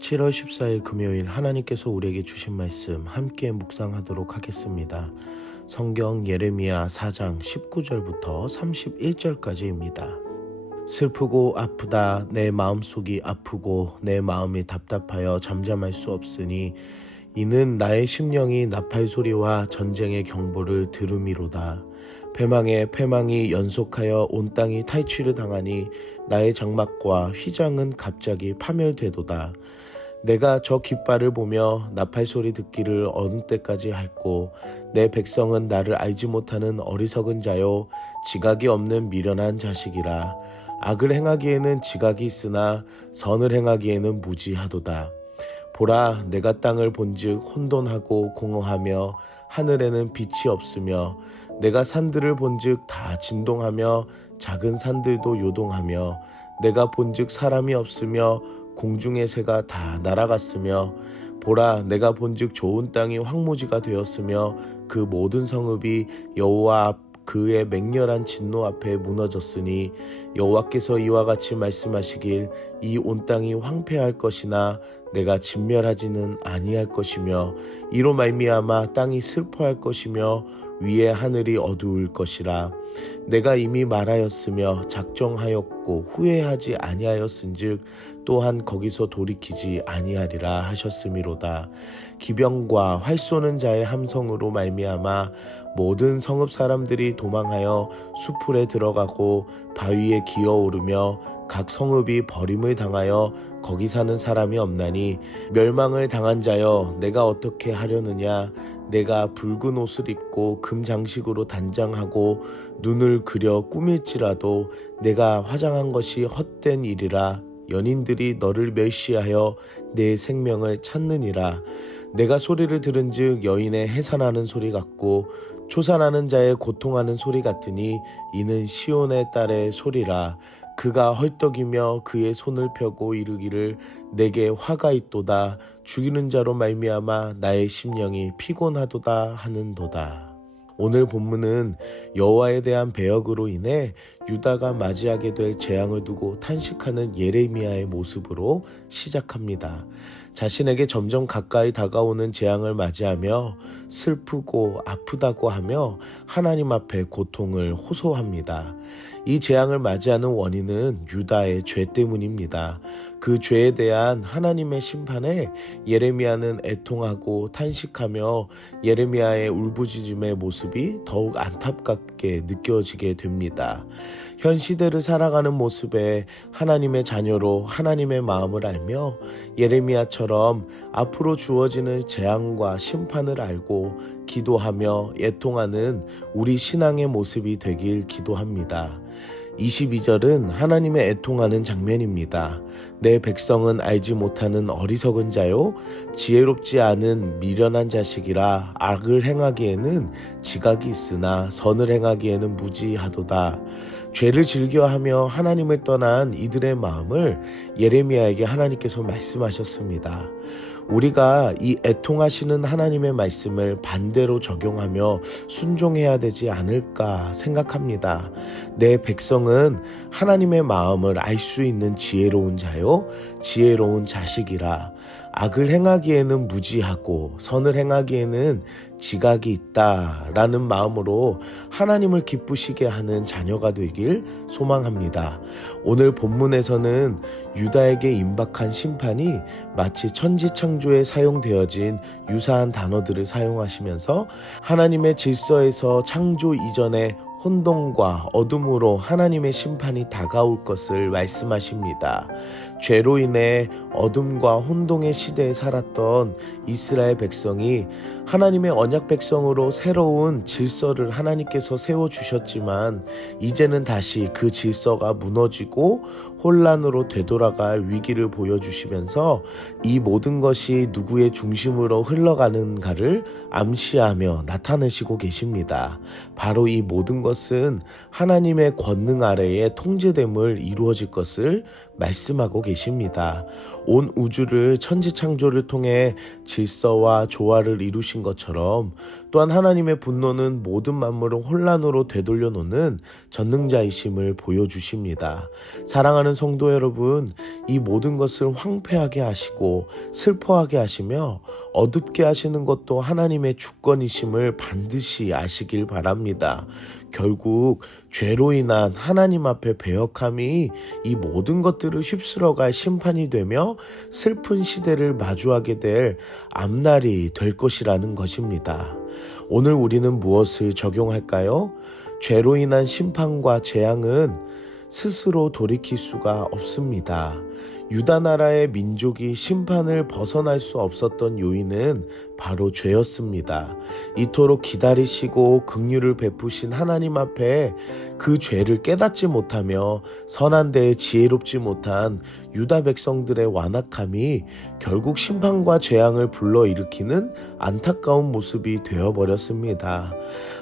7월 14일 금요일 하나님께서 우리에게 주신 말씀 함께 묵상하도록 하겠습니다. 성경 예레미야 4장 19절부터 31절까지입니다. 슬프고 아프다 내 마음속이 아프고 내 마음이 답답하여 잠잠할 수 없으니 이는 나의 심령이 나팔 소리와 전쟁의 경보를 들음이로다. 패망이 연속하여 온 땅이 탈취를 당하니 나의 장막과 휘장은 갑자기 파멸되도다. 내가 저 깃발을 보며 나팔 소리 듣기를 어느 때까지 할꼬. 내 백성은 나를 알지 못하는 어리석은 자요 지각이 없는 미련한 자식이라. 악을 행하기에는 지각이 있으나 선을 행하기에는 무지하도다. 보라, 내가 땅을 본즉 혼돈하고 공허하며 하늘에는 빛이 없으며 내가 산들을 본즉 다 진동하며 작은 산들도 요동하며 내가 본즉 사람이 없으며 공중의 새가 다 날아갔으며 보라, 내가 본즉 좋은 땅이 황무지가 되었으며 그 모든 성읍이 여호와 앞 그의 맹렬한 진노 앞에 무너졌으니 여호와께서 이와 같이 말씀하시길 이 온 땅이 황폐할 것이나 내가 진멸하지는 아니할 것이며 이로 말미암아 땅이 슬퍼할 것이며 위에 하늘이 어두울 것이라. 내가 이미 말하였으며 작정하였고 후회하지 아니하였은즉 또한 거기서 돌이키지 아니하리라 하셨음이로다. 기병과 활 쏘는 자의 함성으로 말미암아 모든 성읍 사람들이 도망하여 수풀에 들어가고 바위에 기어오르며 각 성읍이 버림을 당하여 거기 사는 사람이 없나니 멸망을 당한 자여 내가 어떻게 하려느냐. 내가 붉은 옷을 입고 금장식으로 단장하고 눈을 그려 꾸밀지라도 내가 화장한 것이 헛된 일이라. 연인들이 너를 멸시하여 내 생명을 찾느니라. 내가 소리를 들은즉 여인의 해산하는 소리 같고 초산하는 자의 고통하는 소리 같으니 이는 시온의 딸의 소리라. 그가 헐떡이며 그의 손을 펴고 이르기를 내게 화가 있도다. 죽이는 자로 말미암아 나의 심령이 피곤하도다 하는도다. 오늘 본문은 여호와에 대한 배역으로 인해 유다가 맞이하게 될 재앙을 두고 탄식하는 예레미야의 모습으로 시작합니다. 자신에게 점점 가까이 다가오는 재앙을 맞이하며 슬프고 아프다고 하며 하나님 앞에 고통을 호소합니다. 이 재앙을 맞이하는 원인은 유다의 죄 때문입니다. 그 죄에 대한 하나님의 심판에 예레미야는 애통하고 탄식하며 예레미야의 울부짖음의 모습이 더욱 안타깝게 느껴지게 됩니다. 현 시대를 살아가는 모습에 하나님의 자녀로 하나님의 마음을 알며 예레미야처럼 앞으로 주어지는 재앙과 심판을 알고 기도하며 애통하는 우리 신앙의 모습이 되길 기도합니다. 22절은 하나님의 애통하는 장면입니다. 내 백성은 알지 못하는 어리석은 자요 지혜롭지 않은 미련한 자식이라. 악을 행하기에는 지각이 있으나 선을 행하기에는 무지하도다. 죄를 즐겨하며 하나님을 떠난 이들의 마음을 예레미야에게 하나님께서 말씀하셨습니다. 우리가 이 애통하시는 하나님의 말씀을 반대로 적용하며 순종해야 되지 않을까 생각합니다. 내 백성은 하나님의 마음을 알 수 있는 지혜로운 자요 지혜로운 자식이라. 악을 행하기에는 무지하고 선을 행하기에는 지각이 있다라는 마음으로 하나님을 기쁘시게 하는 자녀가 되길 소망합니다. 오늘 본문에서는 유다에게 임박한 심판이 마치 천지창조에 사용되어진 유사한 단어들을 사용하시면서 하나님의 질서에서 창조 이전에 혼돈과 어둠으로 하나님의 심판이 다가올 것을 말씀하십니다. 죄로 인해 어둠과 혼동의 시대에 살았던 이스라엘 백성이 하나님의 언약 백성으로 새로운 질서를 하나님께서 세워주셨지만 이제는 다시 그 질서가 무너지고 혼란으로 되돌아갈 위기를 보여주시면서 이 모든 것이 누구의 중심으로 흘러가는가를 암시하며 나타내시고 계십니다. 바로 이 모든 것은 하나님의 권능 아래에 통제됨을 이루어질 것을 말씀하고 계십니다. 온 우주를 천지창조를 통해 질서와 조화를 이루신 것처럼 또한 하나님의 분노는 모든 만물을 혼란으로 되돌려 놓는 전능자이심을 보여주십니다. 사랑하는 성도 여러분, 이 모든 것을 황폐하게 하시고 슬퍼하게 하시며 어둡게 하시는 것도 하나님의 주권이심을 반드시 아시길 바랍니다. 결국 죄로 인한 하나님 앞에 배역함이 이 모든 것들을 휩쓸어갈 심판이 되며 슬픈 시대를 마주하게 될 앞날이 될 것이라는 것입니다. 오늘 우리는 무엇을 적용할까요? 죄로 인한 심판과 재앙은 스스로 돌이킬 수가 없습니다. 유다 나라의 민족이 심판을 벗어날 수 없었던 요인은 바로 죄였습니다. 이토록 기다리시고 긍휼을 베푸신 하나님 앞에 그 죄를 깨닫지 못하며 선한데 지혜롭지 못한 유다 백성들의 완악함이 결국 심판과 재앙을 불러일으키는 안타까운 모습이 되어버렸습니다.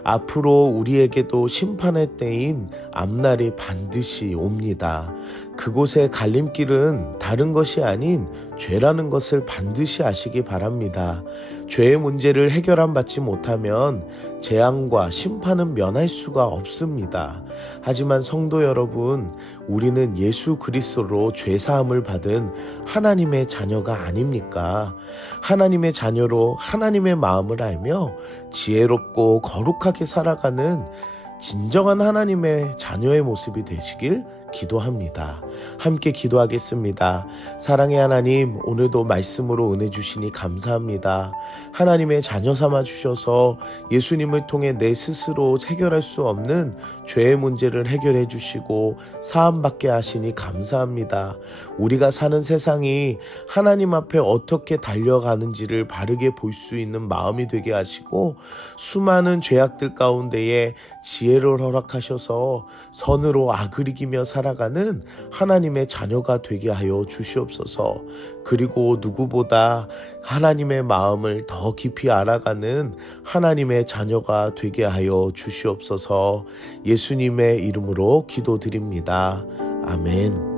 앞으로 우리에게도 심판의 때인 앞날이 반드시 옵니다. 그곳의 갈림길은 다른 것이 아닌 죄라는 것을 반드시 아시기 바랍니다. 죄의 문제를 해결함 받지 못하면 재앙과 심판은 면할 수가 없습니다. 하지만 성도 여러분, 우리는 예수 그리스도로 죄사함을 받은 하나님의 자녀가 아닙니까? 하나님의 자녀로 하나님의 마음을 알며 지혜롭고 거룩하게 살아가는 진정한 하나님의 자녀의 모습이 되시길 기도합니다. 함께 기도하겠습니다. 사랑의 하나님, 오늘도 말씀으로 은혜 주시니 감사합니다. 하나님의 자녀 삼아 주셔서 예수님을 통해 내 스스로 해결할 수 없는 죄의 문제를 해결해 주시고 사함받게 하시니 감사합니다. 우리가 사는 세상이 하나님 앞에 어떻게 달려가는지를 바르게 볼 수 있는 마음이 되게 하시고 수많은 죄악들 가운데에 지혜를 허락하셔서 선으로 악을 이기며 살아가는 하나님의 자녀가 되게 하여 주시옵소서. 그리고 누구보다 하나님의 마음을 더 깊이 알아가는 하나님의 자녀가 되게 하여 주시옵소서. 예수님의 이름으로 기도드립니다. 아멘.